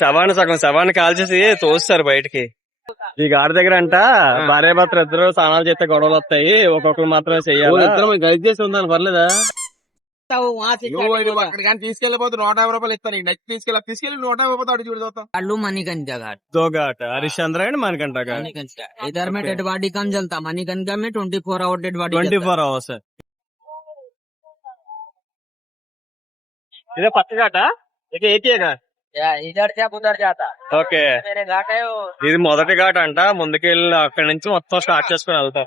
సవాన సగం శవాన్ని కాల్చేసి తోస్తారు బయటికి. ఈ గారి దగ్గర అంట భార్య భర్త ఇద్దరు స్నానాలు చేస్తే గొడవలు వస్తాయి ఒక్కొక్కరు మాత్రమే చెయ్యాలి గైడ్ చేసి ఉందని పర్లేదా? తీసుకెళ్ళిపోతే రూపాయలు ఇస్తాను వాళ్ళు Harishchandra and twenty four hour twenty four hours. ఇదే ఇక ఏటీఏ ఇది మొదటి ఘాట్ అంట. ముందుకెళ్ళి అక్కడి నుంచి మొత్తం స్టార్ట్ చేసుకుని వెళ్తాం.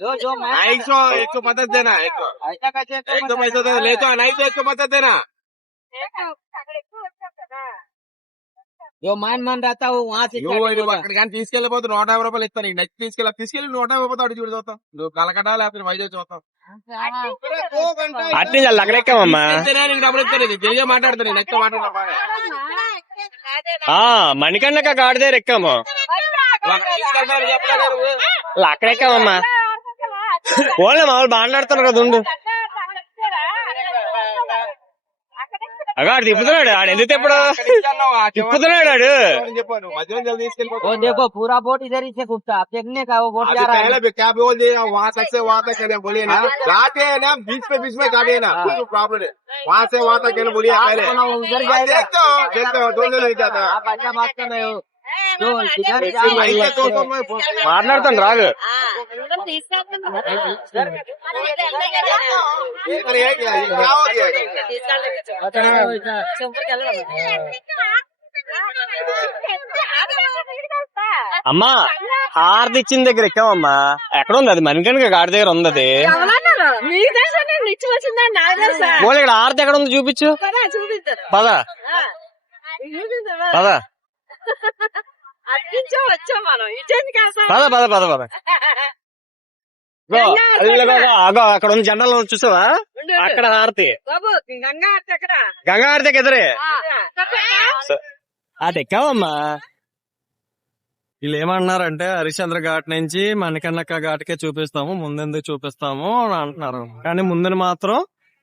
जो जो मैं एक सौ एक सौ पचास देना एक सौ ऐसा कैसे एक सौ पैसा देना ले तो नहीं तो एक सौ पचास देना जो मान मान रहता है वो वहाँ से నువ్వు starting నువ్వు होगा। అక్కడ కానీ తీసుకెళ్ళిపోతే నూట యాభై రూపాయలు ఇస్తాను నీకు నచ్చి తీసుకెళ్ళి తీసుకెళ్ళి నూట యాభై రూపాయలు అడిగి చూడతాం నువ్వు కలకటా లేకపోతే వైజాగ్ చూస్తాం అట్నీ అక్కడ ఎక్కామమ్మా అంతేనా నీకు డబ్బులు ఇస్తాను నీకు తెలియ మాట్లాడతాను నీకు నచ్చి మాట్లాడతాను ఆ మణికండక గాడి దగ్గర ఎక్కాము అలా అక్కడ ఎక్కామమ్మా ఓన్లే మామూలు మాట్లాడుతున్నారు కదా ఉండు అగా ఆడు తిప్పుతున్నాడు ఆడు ఎందుకు తిప్పడు తిప్పుతున్నాడు ఆడు చెప్పాను మధ్యలో జల్ది తీసుకెళ్ళిపో वो देखो पूरा बोट इधर ही से घुसता आप देखने का वो बोट अभी जा रहा पहले है भी क्या बोल दिया वहाँ तक से वहाँ तक करें बोलिए ना जाते हैं ना बीच पे बीच में काटे ना प्रॉब्लम है वहाँ से वहाँ तक कहना बोलिए पहले आप ना उधर हाँ, जाएगा देखते हो देखते हो दोनों नहीं जाता आप अच्छा बात कर रहे हो మాట్లాడతాను రాగు. అమ్మా హారతి ఇచ్చిన దగ్గర ఎక్కామమ్మా ఎక్కడ ఉంది అది? మణికణిక గారి దగ్గర ఉంది అది ఇక్కడ హారతి ఎక్కడ ఉంది చూపించు పదా. పదా. చూపిస్తారు పద అట్టించో వచ్చాం మనం ఇచ్చేది కాసా పద పద పద పద. గో, అదిగో, అగో, అగో, అక్కడ ఉంది జెండాలు చూసావా? అక్కడ హారతి. బాబు గంగా ఆర్తి ఎక్కడ? గంగా హారతికి ఎదురే ఆ, తప్పేనా? అది ఎక్కావమ్మా. వీళ్ళు ఏమంటున్నారంటే హరిశ్చంద్ర ఘాట్ నుంచి మణికన్నక్క ఘాట్కే చూపిస్తాము ముందెందుకు చూపిస్తాము అని అంటున్నారు. కానీ ముందుని మాత్రం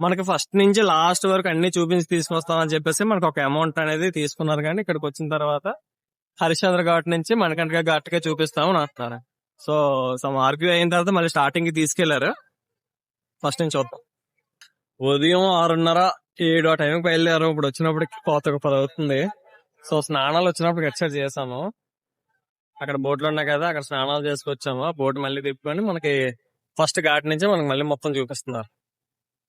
మనకి ఫస్ట్ నుంచి లాస్ట్ వరకు అన్ని చూపించి తీసుకొస్తామని చెప్పేసి మనకు ఒక అమౌంట్ అనేది తీసుకున్నారు. కానీ ఇక్కడికి వచ్చిన తర్వాత హరిశ్చంద్ర ఘాట్ నుంచి మణికంఠ ఘాట్గా చూపిస్తాము అని అంటున్నారు. సో సమ్ ఆర్గ్యూ అయిన తర్వాత మళ్ళీ స్టార్టింగ్కి తీసుకెళ్ళారు. ఫస్ట్ నుంచి చూద్దాం. ఉదయం ఆరున్నర ఏడు ఆ టైంకి బయలుదేరారు ఇప్పుడు వచ్చినప్పటికి కోత ఒక పది అవుతుంది సో స్నానాలు వచ్చినప్పుడు ఎక్సైజ్ చేసాము అక్కడ బోట్లు ఉన్నాయి కదా అక్కడ స్నానాలు చేసుకొచ్చాము. బోట్ మళ్ళీ తిప్పుకొని మనకి ఫస్ట్ ఘాట్ నుంచి మనకి మళ్ళీ మొత్తం చూపిస్తున్నారు.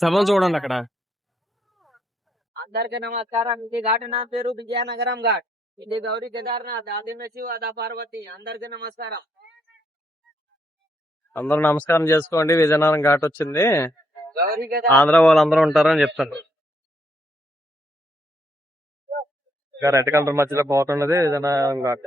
శవం చూడండి అక్కడ. అందరికీ నమస్కారం. ఇది ఘాట్ నా పేరు విజయనగరం ఘాట్. ఇది గౌరీ కేదార్నాథ్ ఆదిమ శివ అదా పార్వతి అందరికీ నమస్కారం. అందరూ నమస్కారం చేసుకోండి. విజయనగరం ఘాట్ వచ్చింది. ఆంధ్ర వాళ్ళందరూ ఉంటారని చెప్తాను. రెడ్ కలర్ మధ్యలో బాగుంటుంది విజయనగరం ఘాట్.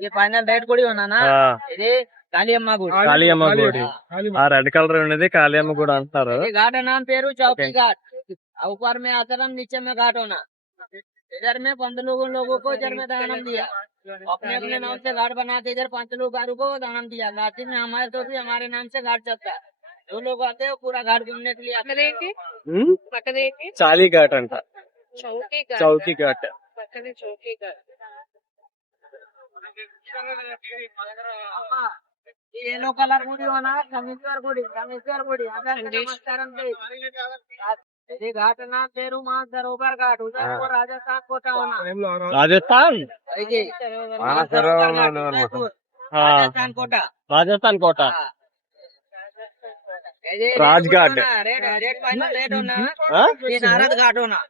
ఇది ఫైనల్ రేట్ గుడి ఉన్నానా ఆ, ఇది కాళీయమ్మ గుడి కాళీయమ్మ గుడి ఆ రెడ్ కలర్ ఉన్నది కాళీయమ్మ గుడి అంటారు ये घाट का नाम पेरू चौकी घाट और ऊपर में आश्रम नीचे में घाट होना इधर में पंच लोगों लोगों को इधर में दानम दिया अपने अपने नाम से घाट बना के इधर पांच लोग गारू को दानम दिया लाठी में हमारे तो भी हमारे नाम से घाट चलता है जो लोग आते हैं वो पूरा घाट घूमने के लिए आते हैं ఉమ్, పక్కదేంటి చాలీ ఘాట్ అంట చౌకీ చౌకీ ఘాట్ పక్కనే చౌకీ అమ్మా, ఈ ఎల్లో కలర్ గుడి గణేష్ గారి గుడి గణేష్ గారి గుడి నమస్కారం घाट नाम तेरू मास धरोहर घाट उधर को राजस्थान कोटा होना राजस्थान राजस्थान कोटा राजस्थान कोटा రాజ్ ఘాట్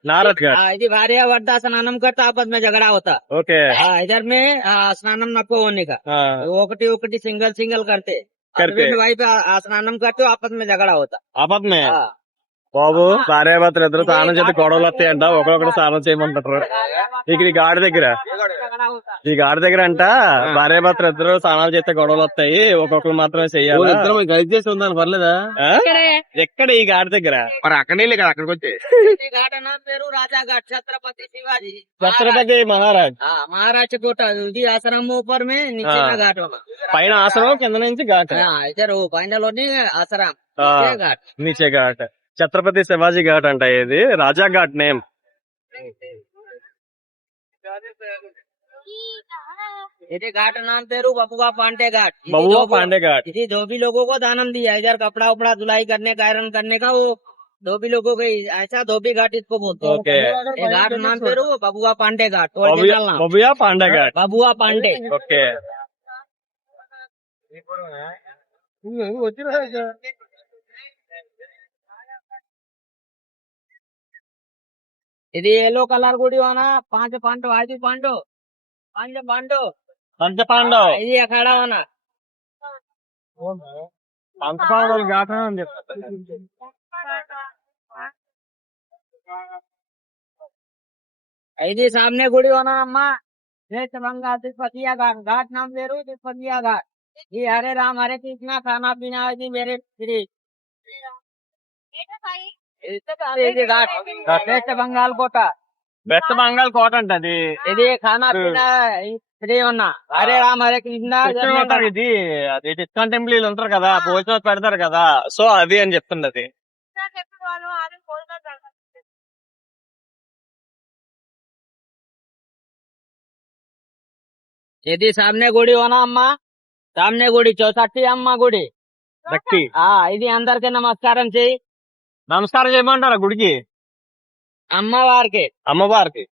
नारद घाट यदि भारी वर्धा स्नान करता आपस में झगड़ा होता ओके हाँ इधर में स्नान नको होने का ओकटी ओकटी सिंगल सिंगल करते करते वहीं पे स्नान करते हो आपस में झगड़ा होता आपस में బాబు భార్యాభర్తలు ఇద్దరు స్నానం చేస్తే గొడవలు వస్తాయంట. ఒకరొకరు స్నానం చేయమంటారు ఇక్కడ ఈ గాడి దగ్గర. ఈ గాడి దగ్గర అంట భార్యాభర్తలు ఇద్దరు స్నానాలు చేస్తే గొడవలు వస్తాయి. ఒక్కొక్కరు మాత్రమే చెయ్యాలి గైడ్ చేసి ఉందని పర్లేదా? ఎక్కడ? ఈ గాడి దగ్గర? మరి అక్కడే కదా అక్కడికి వచ్చి. ఛత్రపతి మహారాజ్. మహారాజ్. కోట ఇది ఆసనం ఊపర్ పైన ఆసనం కింద నుంచి ఘాట్. పైన లోని ఆసనం. ఘాట్. ఛత్రపతి శివాజీ ఘాట్ అంట ఇది రాజా ఘాట్ నేమ్ ఇది घाट नाम पेरू बबुआ पांडे घाट ఇది బబువా जो- పాండే ఘాట్ इसी धोबी लोगों को दानम दिया इधर कपड़ा उपड़ा धुलाई करने का आयरन करने का वो धोबी लोगों को ऐसा धोबी घाट इसको बोलते हैं ఓకే ये घाट नाम पेरू बबुआ पांडे घाट ओरिजिनल नाम బబుయా పాండే ఘాట్ बबुआ पांडे ఓకే ఇది ఎల్లో కలర్ గుడి होना पांच पांडो ఐదు पांडो पांच पांडो పంచ పాండవ్ ఇది అక్కడ होना పంచ పాండవులు ఘాట్ అని చెప్తారు ఇది सामने గుడి होना అమ్మా देश बंगाल तिरुपतिया घाट घाट नाम पेरू तिरुपतिया घाट ये हरे राम हरे कृष्णा खाना पीना ఇది मेरे श्री ఇది ఘాట్ వెస్ట్ బెంగాల్ కోట. వెస్ట్ బెంగాల్ కోట అంట అది ఇది ఖానా పీనా ఫ్రీ ఉన్నా హరే రామ్ హరే కృష్ణ ఇష్టం ఉంటారు ఇది. అది డిస్కౌంట్ టెంపుల్ ఉంటారు కదా భోజనం పెడతారు కదా. సో అది అని చెప్తున్నది. ఇది సామ్నే గుడి ఉన్నా అమ్మా? సామ్నే గుడి చౌసట్టి అమ్మ గుడి. భక్తి. ఇది అందరికి నమస్కారం చెయ్యి. నమస్కారం చేయమంటారా గుడికి? అమ్మవారికి. అమ్మవారికి.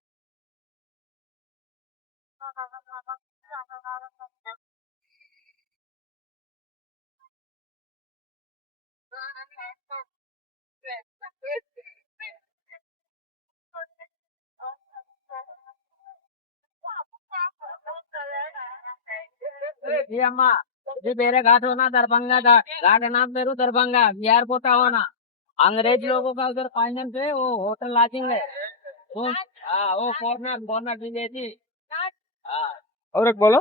అమ్మా ఇది వేరే ఘాటు ఉన్నా దర్భంగా ఘాట్ నా పేరు దర్భంగా. విఆర్ పోతా ఉన్నా अंग्रेज़ लोगों का उधर फाइनेंस है वो होटल लॉजिंग है। वो हाँ वो कॉर्नर कॉर्नर विलेज और एक बोलो।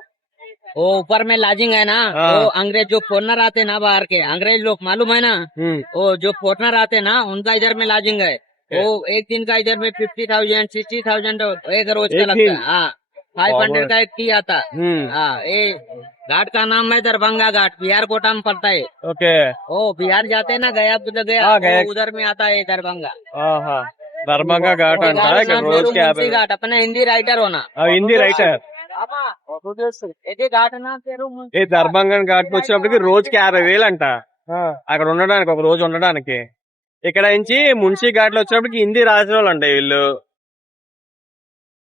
वो ऊपर में लॉजिंग है ना हाँ। वो अंग्रेज़ जो फॉरनर आते ना बाहर के अंग्रेज़ लोग मालूम है ना? हम्म। वो जो फॉरनर आते ना उनका इधर में लॉजिंग है। वो एक दिन का इधर में फिफ्टी थाउज़ेंड सिक्सटी थाउज़ेंड एक रोज का लगता है। हाँ फाइव हंड्रेड का एक टी आता। हम्म। हाँ ये घाट का नाम है दरभंगा घाट बिहार कोटा में पड़ता है ఓకే ओ बिहार जाते हैं ना गया बुद्ध गया हाँ, गया। वो उधर में आता है दरभंगा ఆహా ధర్మంగా ఘాట్ అంట घाट ఇక్కడ नाम రోజు पेरू క్యాబ్ मुंशी घाट अपना हिंदी राइटर होना హిందీ రైటర్ ఇది घाट नाम पेरू मुंशी ఈ ధర్మంగా ఘాట్ వచ్చినప్పటికి రోజుకి యాభై వేలు అంట అక్కడ ఉండడానికి ఒక రోజు ఉండడానికి ఇక్కడ నుంచి మున్షి ఘాట్లు వచ్చినప్పటికి హిందీ రాసిన వాళ్ళు అంట వీళ్ళు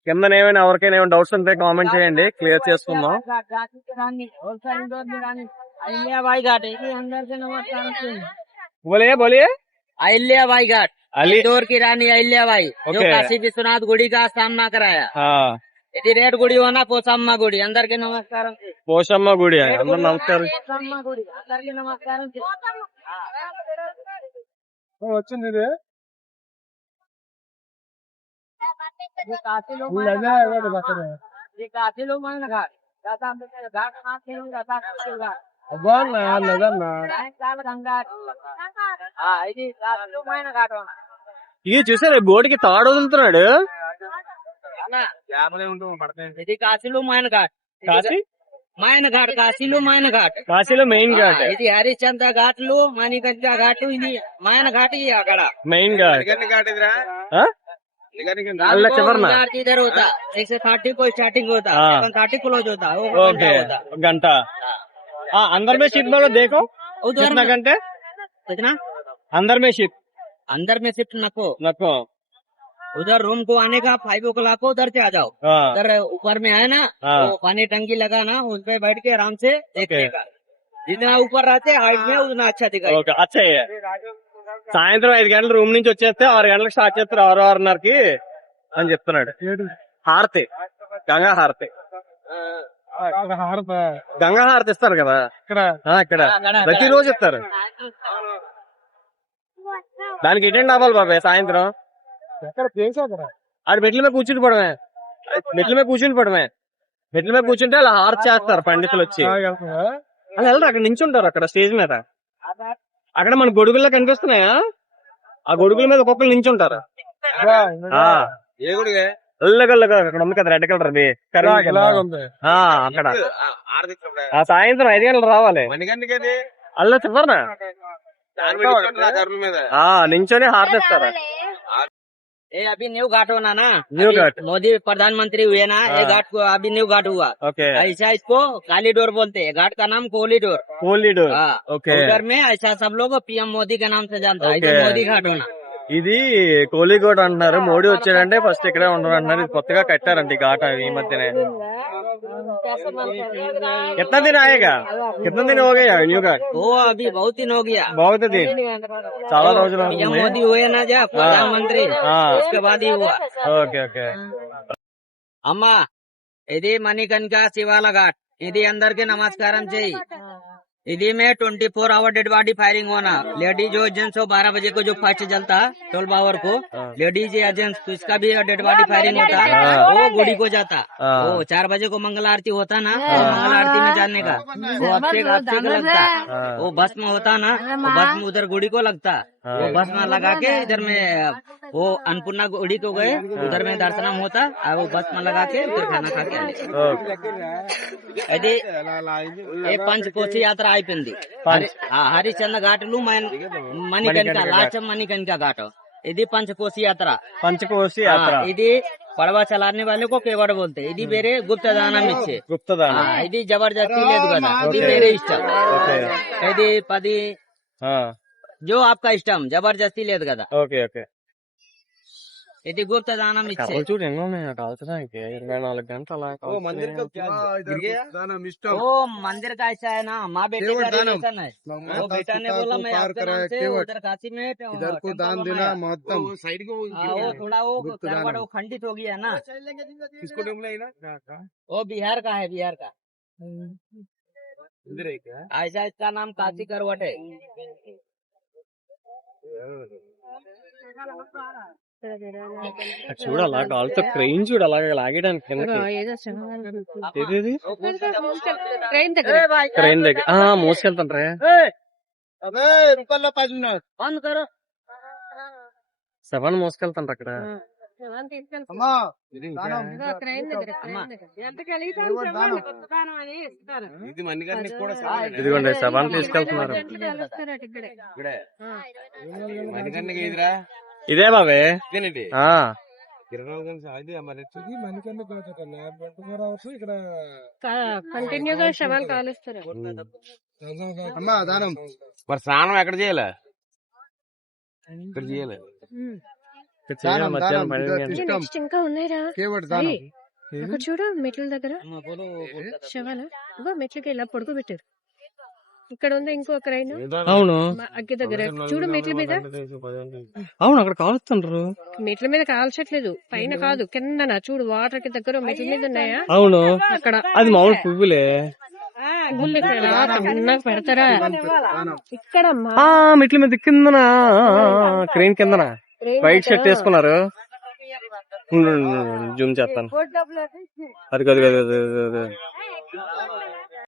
కింద ఏమైనా ఎవరికైనా ఏమైనా డౌట్స్ ఉంటే కామెంట్ చేయండి క్లియర్ చేసుకుందాం घाट झांसी की रानी होलसेल इंदौर की रानी अहिल्याबाई घाट है ये अंदर से नमस्कार से बोलिए बोलिए अहिल्याबाई घाट अली इंदौर की रानी अहिल्याबाई जो ओके। काशी विश्वनाथ गुड़ी का सामना कराया हाँ ఇది రేట్ గుడి ఉన్నా పోసమ్మ గుడి అందరికి నమస్కారం పోషమ్మ గుడి అందరు నమస్కారం పోసమ్మ గుడి అందరికి నమస్కారం వచ్చింది ఇది కాశీలో మన ఘాట్ ఘాట్ ఘాట్ ఇది మన ఘాట్ ఇది చూసారు బోర్డుకి తాడు వదులుతున్నాడు ఇది కాశీలో మైన ఘాట్ కాశీ మైన ఘాట్ కాశీలో మైన ఘాట్ కాశీలో మెయిన్ ఘాట్ ఇది హరిశ్చంద్ర ఘాట్లు మణికంఠ ఘాటు ఇది మైన ఘాట్ ఇది అక్కడ మెయిన్ ఘాట్ ఆ? నిగర్ని अल्लाह चबरना तो इधर होता। एक से थर्टी को स्टार्टिंग होता है। थर्टी क्लोज होता है ओके घंटा। हाँ अंदर में शिफ्ट बोलो देखो। उधर कितना घंटे? कितना? अंदर में शिफ्ट अंदर में शिफ्ट नको नको उधर रूम को आने का फाइव ओ क्लॉक को उधर से आ जाओ। हाँ। उधर ऊपर में है ना हाँ। तो पानी टंकी लगा ना उस पर बैठ के आराम से देखेगा जितना ऊपर रहते हाइट में हाँ। उतना अच्छा दिखाई। अच्छा है। సాయంత్రం ఐదు గంటల రూమ్ నుంచి వచ్చేస్తే ఆరు గంటలకు స్టార్ట్ చేస్తారు ఆరు ఆరున్నరకి అని చెప్తున్నాడు. హారతి. గంగా హారతి. గంగా హారతి ఇస్తారు కదా? ఆ, ఇక్కడ. ప్రతి రోజు ఇస్తారు. దానికి అటెండ్ అవ్వాలి బాబాయ్ సాయంత్రం? ఆడు మెట్ల మీద కూర్చుని పడమే మెట్ల మీద కూర్చుని పడమే మెట్ల మీద కూర్చుంటే అలా హారతి చేస్తారు పండితులు వచ్చి. అలా వెళ్ళరు అక్కడ నించుంటారు అక్కడ స్టేజ్ మీద. అక్కడ మన గొడుగుల్లో కనిపిస్తున్నాయా? ఆ గొడుగుల మీద ఒక్కొక్కరు నించుంటారు. ఆ, ఏ గుడిగే? అక్కడ ఉంది కదా రెడ్ కలర్ అది. అక్కడ. ఆ సాయంత్రం ఐదు గంటలు రావాలి. అల్ల చివరన దాని మీద ఇట్లా నా కర్మ మీద. ఆ నించొని హారతిస్తారు. ये अभी न्यू घाट होना ना? न्यू घाट? मोदी प्रधानमंत्री हुए ना ये हाँ। घाट को अभी न्यू घाट हुआ। ओके। ऐसा इसको कालीडोर बोलते हैं। घाट का नाम कोलीडोर कोलीडोर हाँ। ओके। उधर में ऐसा सब लोग पीएम मोदी के नाम से जानता है। मोदी घाट होना। ఇది కోలీగోడ్ అంటున్నారు మోడీ వచ్చాడంటే ఫస్ట్ ఇక్కడే ఉండరు అంటున్నారు ఇది కొత్తగా కట్టారంట ఈ ఘాట్ ఈ మధ్యనే कितना दिन आएगा कितना दिन हो गया न्यू घाट वो अभी बहुत दिन हो गया बहुत दिन చాలా రోజులు पीएम అవుతుంది मोदी हुए ना जब प्रधानमंत्री हाँ। उसके बाद ही हुआ ఓకే ఓకే అమ్మ ఇది మణికణిక శివాల ఘాట్ ఇది అందరికి నమస్కారం చెయ్యి ఇది में twenty four hour dead body firing होना लेडीज़ और जेंट्स हो बारह बजे को जो फ़र्स्ट चलता ट्वेल्व आवर को लेडीज़ या जेंट्स तो इसका भी डेड बॉडी फायरिंग होता। है वो गुड़ी को जाता। हाँ। वो चार बजे को मंगल आरती होता ना मंगल आरती में जाने का। वो अब लगता। वो वो भस्म होता ना बस में। उधर गुड़ी को लगता। हाँ। वो बस में लगा के इधर में वो अन्नपूर्णा गुड़ी को गए उधर में दर्शन होता और वो बस में लगा के फिर खाना खा के यदि हाँ। पंच कोसी यात्रा आई पिंदी हाँ, हरिचंद घाट लू मैं मणिकनिका लास्ट मणिकनिका घाट। यदि पंच कोसी यात्रा। पंचकोशी यात्रा। यदि पड़वा चलाने वाले को केवड़ बोलते हैं। यदि हम्म। मेरे गुप्त दाना मिच्छे गुप्त दाना यदि ज़बरदस्ती ले यदि मेरे पदी हाँ। ఆ, జో ఆప్కా ఇష్టం జబర్దస్తి లేదు కదా ఓకే ఓకే ఇది గుప్త దానం ఇచ్చే కథలు చూడు ఎన్నో ఉన్నాయి నాకు కాల్చడానికి ఇరవై నాలుగు గంటలు అలా ఓ మందిర్ కాల్చుతూనే దానం ఇష్టం वो मंदिर का ऐसा है ना माँ बेटे केवल का दानम। रिलेशन है वो बेटा ने बोला मैं आपके नाम से उधर काशी में इधर को दान देना महत्तम సైడ్ కి हाँ, वो थोड़ा वो गुप्त क्या दानम। बोला, वो खंडित हो गया ना किसको टेम्पल है ना वो बिहार का है बिहार का इधर है क्या ऐसा इसका नाम काशी करवट है చూడు అలా డాల్తో క్రెయిన్ చూడు అలాగే లాగేయడానికి ఏది ట్రైన్ దగ్గర. ట్రైన్ దగ్గర. రూపాయల్లో పది సెవెన్ మోసుకెళ్తాను అక్కడ. ఇదిగోండి సభాన్ తీసుకెళ్తున్నారు. ఇదే బాబే. కంటిన్యూగా మరి. స్నానం ఎక్కడ చేయాలి? ఇక్కడ చేయాలి? నెక్స్ట్ ఇంకా ఉన్నాయిరా చూడు మెట్ల దగ్గర మెట్లకి ఇలా పడుకోబెట్టారు ఇక్కడ ఉంది ఇంకో అక్కడైనా అవును అగ్గి దగ్గర చూడు మెట్ల మీద అవును అక్కడ కాలుస్తుండ్రు మెట్ల మీద కాల్చట్లేదు పైన కాదు కిందన చూడు వాటర్కి దగ్గర మెట్ల మీద ఉన్నాయా అవును అక్కడ అది మామూలు పువ్వులే ఇక్కడ పెడతారా ఇక్కడ మెట్ల మీద కిందన క్రెయిన్ కిందనా వైట్ షర్ట్ వేసుకున్నారు జూమ్ చేస్తాను అది కదా